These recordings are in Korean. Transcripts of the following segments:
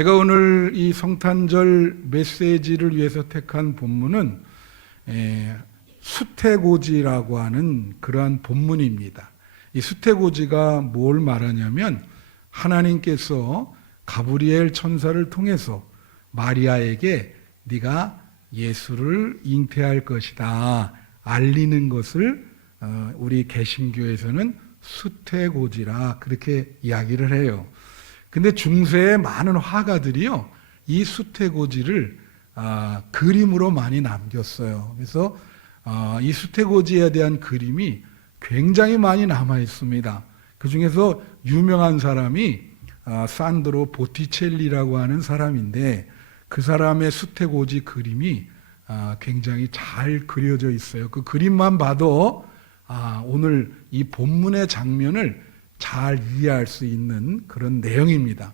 제가 오늘 이 성탄절 메시지를 위해서 택한 본문은 수태고지라고 하는 그러한 본문입니다. 이 수태고지가 뭘 말하냐면 하나님께서 가브리엘 천사를 통해서 마리아에게 네가 예수를 잉태할 것이다 알리는 것을 우리 개신교에서는 수태고지라 그렇게 이야기를 해요. 근데 중세의 많은 화가들이요 이 수태고지를 그림으로 많이 남겼어요. 그래서 이 수태고지에 대한 그림이 굉장히 많이 남아 있습니다. 그 중에서 유명한 사람이 산드로 보티첼리라고 하는 사람인데 그 사람의 수태고지 그림이 굉장히 잘 그려져 있어요. 그 그림만 봐도 오늘 이 본문의 장면을 잘 이해할 수 있는 그런 내용입니다.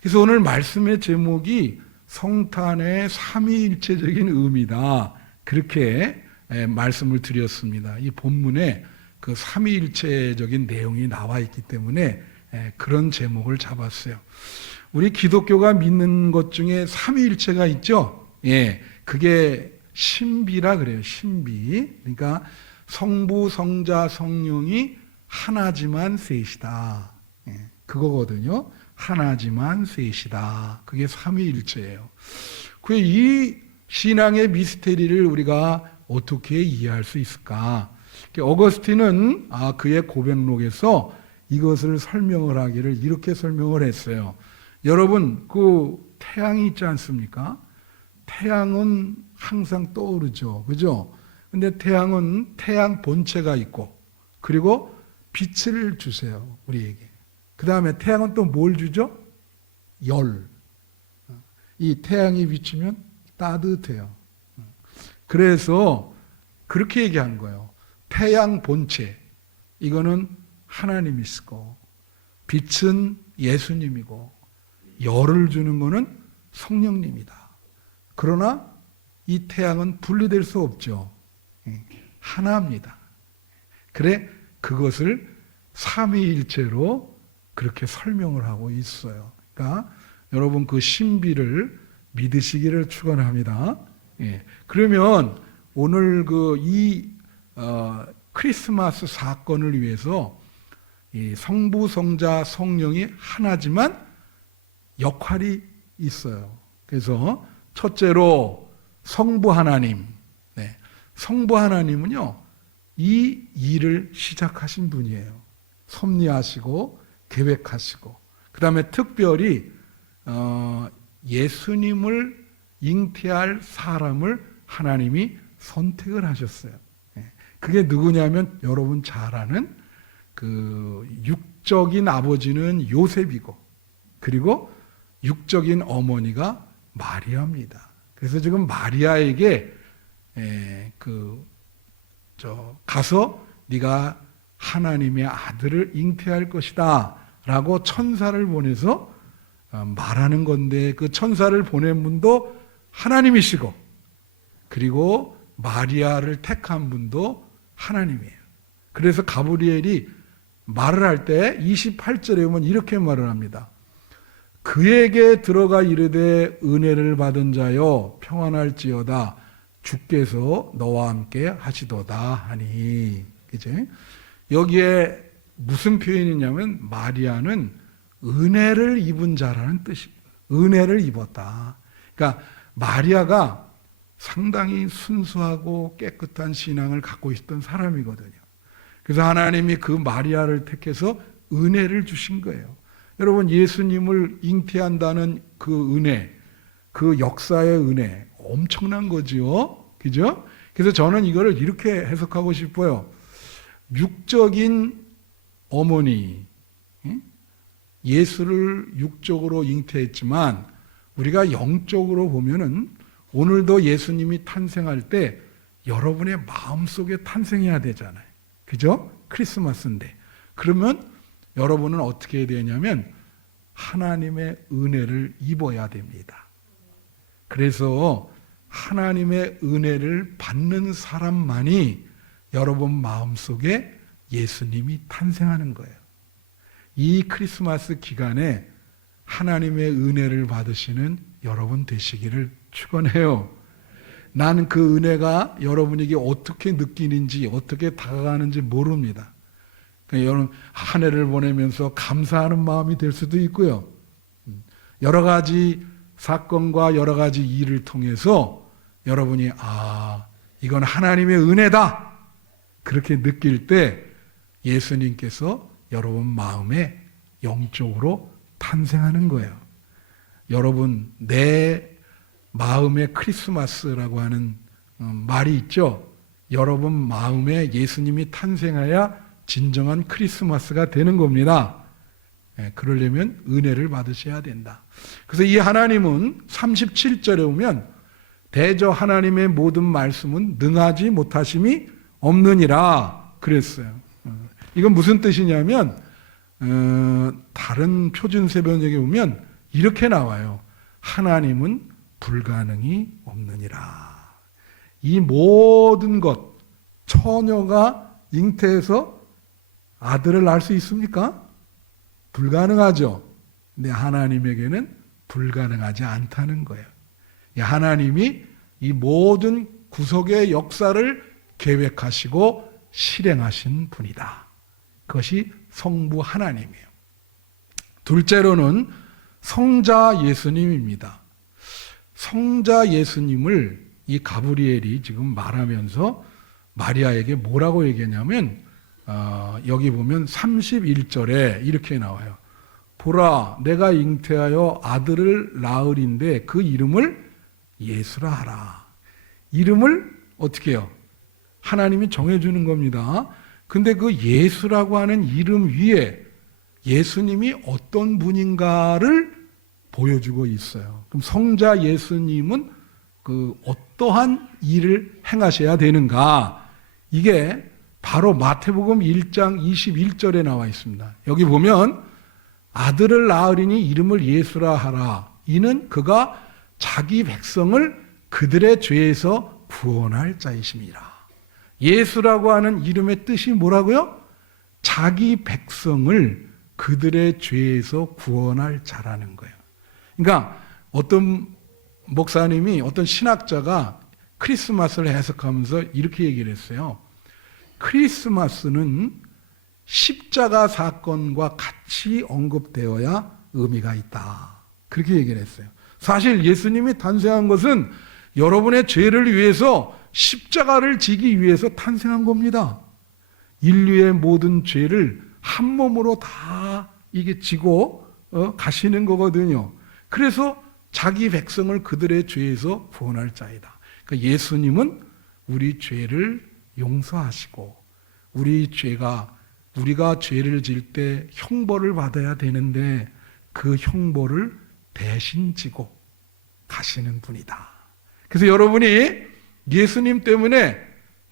그래서 오늘 말씀의 제목이 성탄의 삼위일체적인 의미다. 그렇게 말씀을 드렸습니다. 이 본문에 그 삼위일체적인 내용이 나와 있기 때문에 그런 제목을 잡았어요. 우리 기독교가 믿는 것 중에 삼위일체가 있죠. 그게 신비라 그래요. 신비. 그러니까 성부, 성자, 성령이 하나지만 셋이다. 그거거든요. 하나지만 셋이다. 그게 삼위일체예요. 이 신앙의 미스테리를 우리가 어떻게 이해할 수 있을까? 어거스틴은 그의 고백록에서 이것을 설명을 하기를 이렇게 설명을 했어요. 여러분, 그 태양이 있지 않습니까? 태양은 항상 떠오르죠. 그죠? 근데 태양은 태양 본체가 있고, 그리고 빛을 주세요, 우리에게. 그 다음에 태양은 또 뭘 주죠? 열. 이 태양이 비치면 따뜻해요. 그래서 그렇게 얘기한 거예요. 태양 본체, 이거는 하나님이시고, 빛은 예수님이고, 열을 주는 거는 성령님이다. 그러나 이 태양은 분리될 수 없죠. 하나입니다. 그래, 그것을 삼위일체로 그렇게 설명을 하고 있어요. 그러니까 여러분 그 신비를 믿으시기를 축원합니다. 그러면 오늘 크리스마스 사건을 위해서 이 성부, 성자, 성령이 하나지만 역할이 있어요. 그래서 첫째로 성부 하나님. 성부 하나님은요, 이 일을 시작하신 분이에요. 섭리하시고 계획하시고, 그 다음에 특별히 예수님을 잉태할 사람을 하나님이 선택을 하셨어요. 그게 누구냐면 여러분 잘 아는 그 육적인 아버지는 요셉이고, 그리고 육적인 어머니가 마리아입니다. 그래서 지금 마리아에게 가서 네가 하나님의 아들을 잉태할 것이다 라고 천사를 보내서 말하는 건데, 그 천사를 보낸 분도 하나님이시고, 그리고 마리아를 택한 분도 하나님이에요. 그래서 가브리엘이 말을 할 때 28절에 보면 이렇게 말을 합니다. 그에게 들어가 이르되 은혜를 받은 자여 평안할지어다 주께서 너와 함께 하시도다 하니. 그죠? 여기에 무슨 표현이냐면 마리아는 은혜를 입은 자라는 뜻입니다. 은혜를 입었다. 그러니까 마리아가 상당히 순수하고 깨끗한 신앙을 갖고 있었던 사람이거든요. 그래서 하나님이 그 마리아를 택해서 은혜를 주신 거예요. 여러분, 예수님을 잉태한다는 그 은혜, 그 역사의 은혜 엄청난 거죠. 그죠? 그래서 저는 이거를 이렇게 해석하고 싶어요. 육적인 어머니, 예수를 육적으로 잉태했지만 우리가 영적으로 보면은 오늘도 예수님이 탄생할 때 여러분의 마음속에 탄생해야 되잖아요. 그죠? 크리스마스인데. 그러면 여러분은 어떻게 해야 되냐면 하나님의 은혜를 입어야 됩니다. 그래서 하나님의 은혜를 받는 사람만이 여러분 마음속에 예수님이 탄생하는 거예요. 이 크리스마스 기간에 하나님의 은혜를 받으시는 여러분 되시기를 축원해요. 나는 그 은혜가 여러분에게 어떻게 느끼는지 어떻게 다가가는지 모릅니다. 그러니까 여러분 한 해를 보내면서 감사하는 마음이 될 수도 있고요. 여러 가지 사건과 여러 가지 일을 통해서 여러분이 이건 하나님의 은혜다 그렇게 느낄 때 예수님께서 여러분 마음에 영적으로 탄생하는 거예요. 여러분 내 마음에 크리스마스라고 하는 말이 있죠. 여러분 마음에 예수님이 탄생해야 진정한 크리스마스가 되는 겁니다. 그러려면 은혜를 받으셔야 된다. 그래서 이 하나님은 37절에 오면 대저 하나님의 모든 말씀은 능하지 못하심이 없느니라 그랬어요. 이건 무슨 뜻이냐면 다른 표준세번역에 보면 이렇게 나와요. 하나님은 불가능이 없느니라. 이 모든 것, 처녀가 잉태해서 아들을 낳을 수 있습니까? 불가능하죠. 근데 하나님에게는 불가능하지 않다는 거예요. 하나님이 이 모든 구속의 역사를 계획하시고 실행하신 분이다. 그것이 성부 하나님이에요. 둘째로는 성자 예수님입니다. 성자 예수님을 이 가브리엘이 지금 말하면서 마리아에게 뭐라고 얘기하냐면 여기 보면 31절에 이렇게 나와요. 보라 내가 잉태하여 아들을 낳으린데 그 이름을 예수라 하라. 이름을 어떻게 해요? 하나님이 정해주는 겁니다. 근데 그 예수라고 하는 이름 위에 예수님이 어떤 분인가를 보여주고 있어요. 그럼 성자 예수님은 그 어떠한 일을 행하셔야 되는가? 이게 바로 마태복음 1장 21절에 나와 있습니다. 여기 보면 아들을 낳으리니 이름을 예수라 하라. 이는 그가 자기 백성을 그들의 죄에서 구원할 자이심이라. 예수라고 하는 이름의 뜻이 뭐라고요? 자기 백성을 그들의 죄에서 구원할 자라는 거예요. 그러니까 어떤 목사님이 어떤 신학자가 크리스마스를 해석하면서 이렇게 얘기를 했어요. 크리스마스는 십자가 사건과 같이 언급되어야 의미가 있다. 그렇게 얘기를 했어요. 사실 예수님이 탄생한 것은 여러분의 죄를 위해서 십자가를 지기 위해서 탄생한 겁니다. 인류의 모든 죄를 한 몸으로 다 이게 지고 가시는 거거든요. 그래서 자기 백성을 그들의 죄에서 구원할 자이다. 그러니까 예수님은 우리 죄를 용서하시고 우리가 죄를 질 때 형벌을 받아야 되는데 그 형벌을 대신 지고 가시는 분이다. 그래서 여러분이 예수님 때문에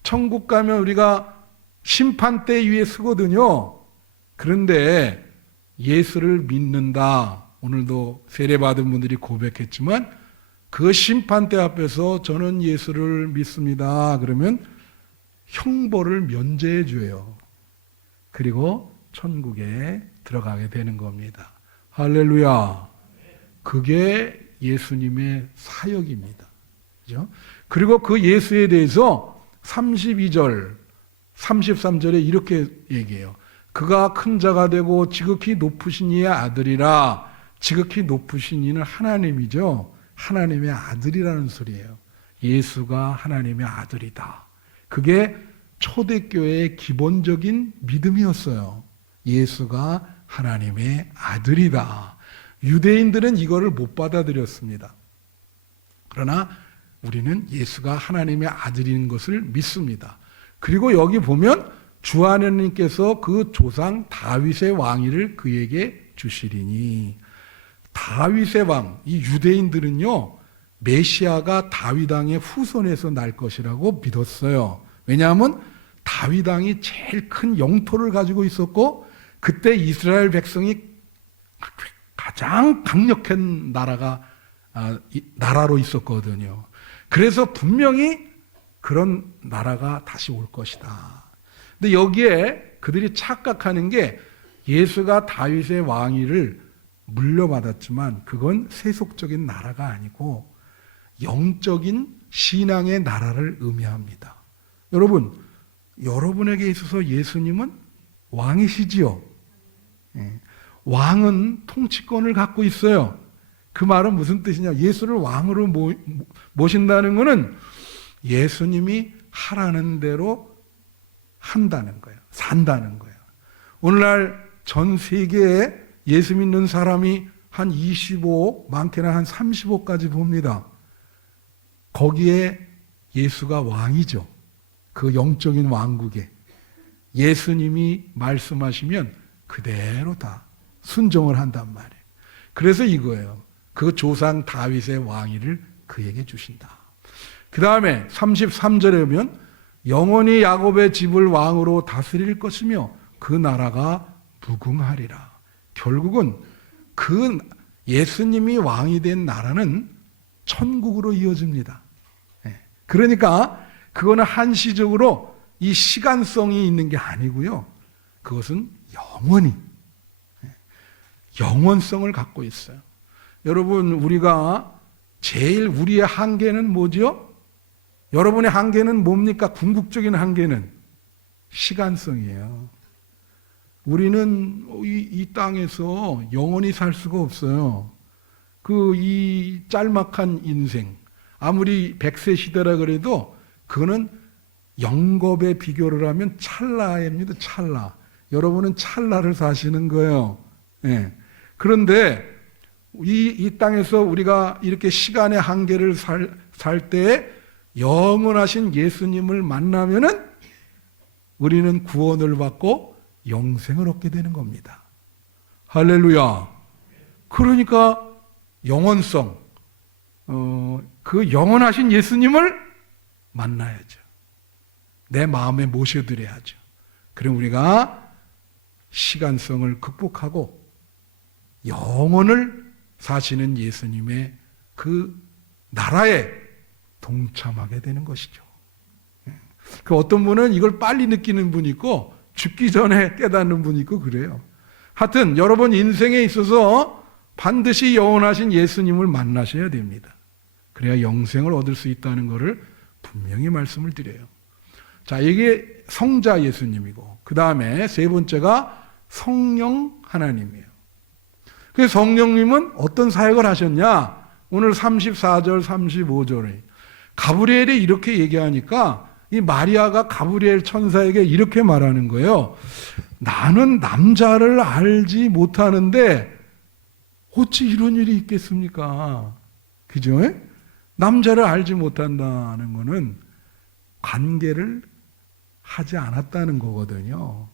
천국 가면 우리가 심판대 위에 서거든요. 그런데 예수를 믿는다. 오늘도 세례받은 분들이 고백했지만 그 심판대 앞에서 저는 예수를 믿습니다. 그러면 형벌을 면제해 줘요. 그리고 천국에 들어가게 되는 겁니다. 할렐루야. 그게 예수님의 사역입니다. 그죠? 그리고 그 예수에 대해서 32절, 33절에 이렇게 얘기해요. 그가 큰 자가 되고 지극히 높으신 이의 아들이라. 지극히 높으신 이는 하나님이죠. 하나님의 아들이라는 소리예요. 예수가 하나님의 아들이다. 그게 초대교회의 기본적인 믿음이었어요. 예수가 하나님의 아들이다. 유대인들은 이거를 못 받아들였습니다. 그러나 우리는 예수가 하나님의 아들인 것을 믿습니다. 그리고 여기 보면 주 하나님께서 그 조상 다윗의 왕위를 그에게 주시리니. 다윗의 왕, 이 유대인들은요 메시아가 다윗 왕의 후손에서 날 것이라고 믿었어요. 왜냐하면 다윗 왕이 제일 큰 영토를 가지고 있었고 그때 이스라엘 백성이 가장 강력한 나라로 있었거든요. 그래서 분명히 그런 나라가 다시 올 것이다. 근데 여기에 그들이 착각하는 게 예수가 다윗의 왕위를 물려받았지만 그건 세속적인 나라가 아니고 영적인 신앙의 나라를 의미합니다. 여러분, 여러분에게 있어서 예수님은 왕이시지요. 왕은 통치권을 갖고 있어요. 그 말은 무슨 뜻이냐? 예수를 왕으로 모신다는 것은 예수님이 하라는 대로 한다는 거예요. 산다는 거예요. 오늘날 전 세계에 예수 믿는 사람이 한 25, 많게는 한 35까지 봅니다. 거기에 예수가 왕이죠. 그 영적인 왕국에 예수님이 말씀하시면 그대로 다 순종을 한단 말이에요. 그래서 이거예요. 그 조상 다윗의 왕위를 그에게 주신다. 그 다음에 33절에 보면 영원히 야곱의 집을 왕으로 다스릴 것이며 그 나라가 무궁하리라. 결국은 그 예수님이 왕이 된 나라는 천국으로 이어집니다. 그러니까 그거는 한시적으로 이 시간성이 있는 게 아니고요. 그것은 영원히 영원성을 갖고 있어요. 여러분, 우리가 제일 우리의 한계는 뭐죠? 여러분의 한계는 뭡니까? 궁극적인 한계는 시간성이에요. 우리는 이 땅에서 영원히 살 수가 없어요. 이 짤막한 인생, 아무리 100세 시대라 그래도 그거는 영겁에 비교를 하면 찰나입니다. 찰나. 여러분은 찰나를 사시는 거예요. 그런데 이 땅에서 우리가 이렇게 시간의 한계를 살 때 영원하신 예수님을 만나면은 우리는 구원을 받고 영생을 얻게 되는 겁니다. 할렐루야. 그러니까 영원성, 그 영원하신 예수님을 만나야죠. 내 마음에 모셔드려야죠. 그럼 우리가 시간성을 극복하고 영원을 사시는 예수님의 그 나라에 동참하게 되는 것이죠. 그 어떤 분은 이걸 빨리 느끼는 분이 있고 죽기 전에 깨닫는 분이 있고 그래요. 하여튼 여러분 인생에 있어서 반드시 영원하신 예수님을 만나셔야 됩니다. 그래야 영생을 얻을 수 있다는 것을 분명히 말씀을 드려요. 자, 이게 성자 예수님이고 그 다음에 세 번째가 성령 하나님이에요. 그 성령님은 어떤 사역을 하셨냐? 오늘 34절, 35절에 가브리엘이 이렇게 얘기하니까 이 마리아가 가브리엘 천사에게 이렇게 말하는 거예요. 나는 남자를 알지 못하는데 어찌 이런 일이 있겠습니까? 그죠? 남자를 알지 못한다는 것은 관계를 하지 않았다는 거거든요.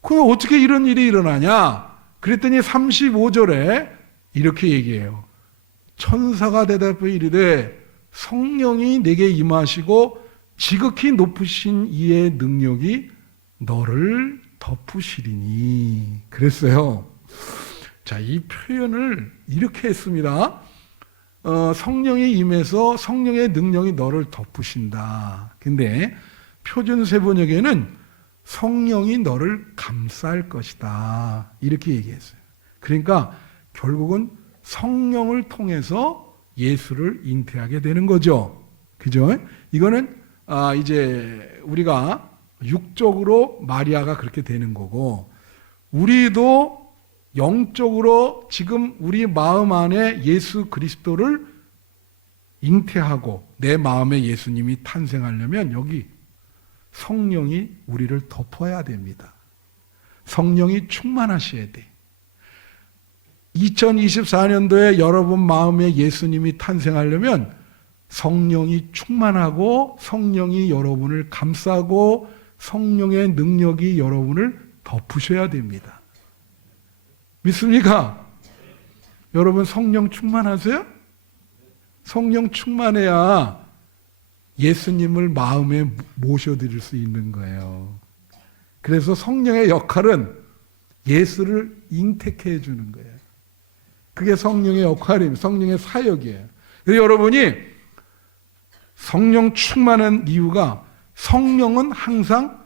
그럼 어떻게 이런 일이 일어나냐? 그랬더니 35절에 이렇게 얘기해요. 천사가 대답해 이르되 성령이 내게 임하시고 지극히 높으신 이의 능력이 너를 덮으시리니. 그랬어요. 자, 이 표현을 이렇게 했습니다. 성령이 임해서 성령의 능력이 너를 덮으신다. 근데 표준 세번역에는 성령이 너를 감쌀 것이다. 이렇게 얘기했어요. 그러니까 결국은 성령을 통해서 예수를 잉태하게 되는 거죠. 그죠? 이거는 이제 우리가 육적으로 마리아가 그렇게 되는 거고, 우리도 영적으로 지금 우리 마음 안에 예수 그리스도를 잉태하고 내 마음에 예수님이 탄생하려면 여기 성령이 우리를 덮어야 됩니다. 성령이 충만하셔야 돼. 2024년도에 여러분 마음에 예수님이 탄생하려면 성령이 충만하고 성령이 여러분을 감싸고 성령의 능력이 여러분을 덮으셔야 됩니다. 믿습니까? 여러분 성령 충만하세요? 성령 충만해야 예수님을 마음에 모셔드릴 수 있는 거예요. 그래서 성령의 역할은 예수를 잉태케 해주는 거예요. 그게 성령의 역할입니다. 성령의 사역이에요. 그래서 여러분이 성령 충만한 이유가 성령은 항상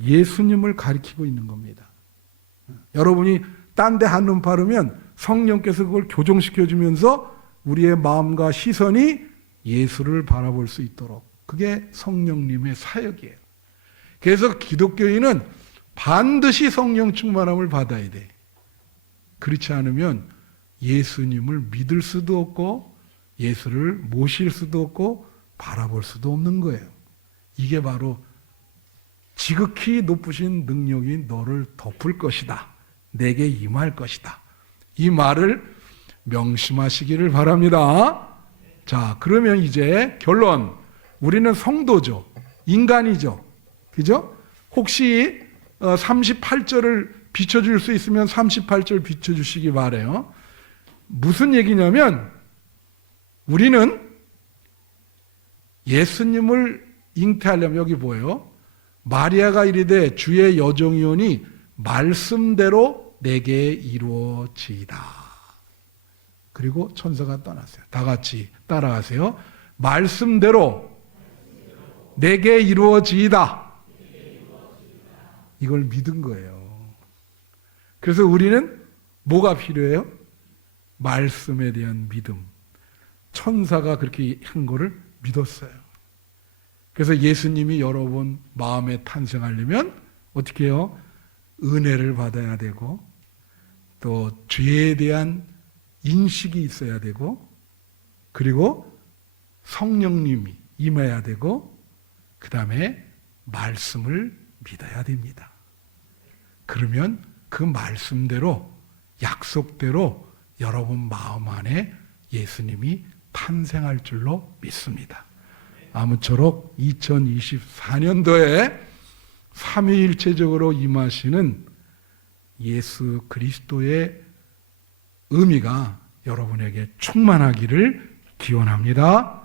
예수님을 가리키고 있는 겁니다. 여러분이 딴 데 한눈 바르면 성령께서 그걸 교정시켜 주면서 우리의 마음과 시선이 예수를 바라볼 수 있도록, 그게 성령님의 사역이에요. 그래서 기독교인은 반드시 성령 충만함을 받아야 돼. 그렇지 않으면 예수님을 믿을 수도 없고 예수를 모실 수도 없고 바라볼 수도 없는 거예요. 이게 바로 지극히 높으신 능력이 너를 덮을 것이다, 내게 임할 것이다, 이 말을 명심하시기를 바랍니다. 자, 그러면 이제 결론. 우리는 성도죠. 인간이죠. 그죠? 혹시 38절을 비춰줄 수 있으면 38절 비춰주시기 바라요. 무슨 얘기냐면 우리는 예수님을 잉태하려면, 여기 보여요. 마리아가 이르되 주의 여종이오니 말씀대로 내게 이루어지이다. 그리고 천사가 떠났어요. 다 같이 따라하세요. 말씀대로 내게 이루어지이다. 이걸 믿은 거예요. 그래서 우리는 뭐가 필요해요? 말씀에 대한 믿음. 천사가 그렇게 한 거를 믿었어요. 그래서 예수님이 여러분 마음에 탄생하려면 어떻게 해요? 은혜를 받아야 되고, 또 죄에 대한 인식이 있어야 되고, 그리고 성령님이 임해야 되고, 그 다음에 말씀을 믿어야 됩니다. 그러면 그 말씀대로, 약속대로 여러분 마음 안에 예수님이 탄생할 줄로 믿습니다. 아무쪼록 2024년도에 삼위일체적으로 임하시는 예수 그리스도의 의미가 여러분에게 충만하기를 기원합니다.